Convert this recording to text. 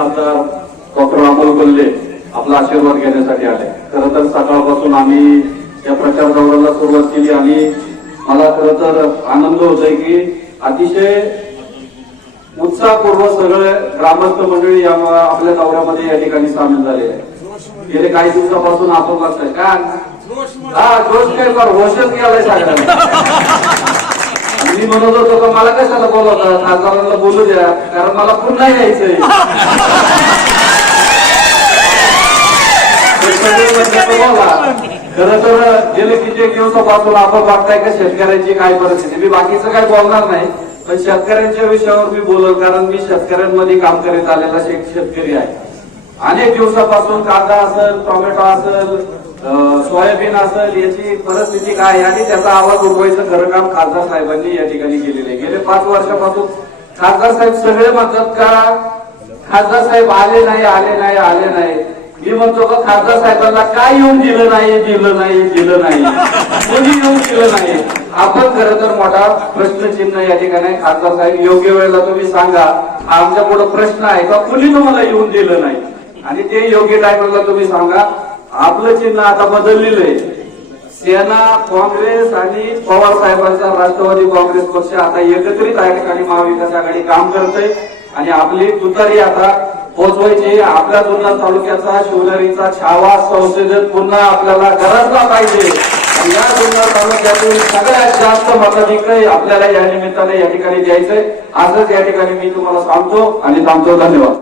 आमदार डॉक्टर अमोल कोल्हे आपला आशीर्वाद घेण्यासाठी आले खर तर सकाळपासून आम्ही या प्रचार दौऱ्याला सुरुवात केली आणि मला खर तर आनंद होतोय की अतिशय उत्साहपूर्वक सगळे ग्रामस्थ मंडळी या आपल्या दौऱ्यामध्ये या ठिकाणी सामील झाले आहे गेले काही दिवसापासून आपोपास काय का हा जोश काय फार होशच गेलाय सगळ्यांना मी म्हणत होतो का मला कशाला बोलवता खासदारांना बोलू द्या कारण मला पुन्हा यायचंय. खरं तर गेले किती एक दिवसापासून आपण बघताय का शेतकऱ्यांची काय परिस्थिती? मी बाकीचं काय बोलणार नाही पण शेतकऱ्यांच्या विषयावर मी बोलल कारण मी शेतकऱ्यांमध्ये काम करीत आलेला शेत- शेतकरी आहे. अनेक दिवसापासून कांदा असेल टोमॅटो असेल सोयाबीन असेल याची परिस्थिती काय आणि त्याचा आवाज उठवायचं खरं काम खासदार साहेबांनी या ठिकाणी केलेलं आहे. गेले पाच वर्षापासून खासदार साहेब सगळे म्हणतात का खासदार साहेब आले नाही आले नाही आले नाही. मी म्हणतो का खासदार साहेबांना काय येऊन दिलं नाही दिलं नाही दिलं नाही. कोणी येऊन दिलं नाही. आपण खरं तर मोठा प्रश्नचिन्ह या ठिकाणी खासदार साहेब योग्य वेळेला तुम्ही सांगा आमच्या पुढे प्रश्न आहे का कुणी तुम्हाला येऊन दिलं नाही? आणि ते योग्य टायमाला तुम्ही सांगा आपलं चिन्ह आता बदललेलं आहे. सेना काँग्रेस आणि पवार साहेबांचा राष्ट्रवादी काँग्रेस पक्ष आता एकत्रित या ठिकाणी महाविकास आघाडी काम करते आणि आपली तुतारी आता पोचवायची आपल्या जुन्नर तालुक्याचा शिवनेरीचा छावा संसदेत पुन्हा आपल्याला गरजला पाहिजे. आणि या जुन्नर तालुक्यातून सगळ्यात जास्त मताधिक्य आपल्याला या निमित्ताने या ठिकाणी द्यायचंय. असंच या ठिकाणी मी तुम्हाला सांगतो आणि थांबतो. धन्यवाद.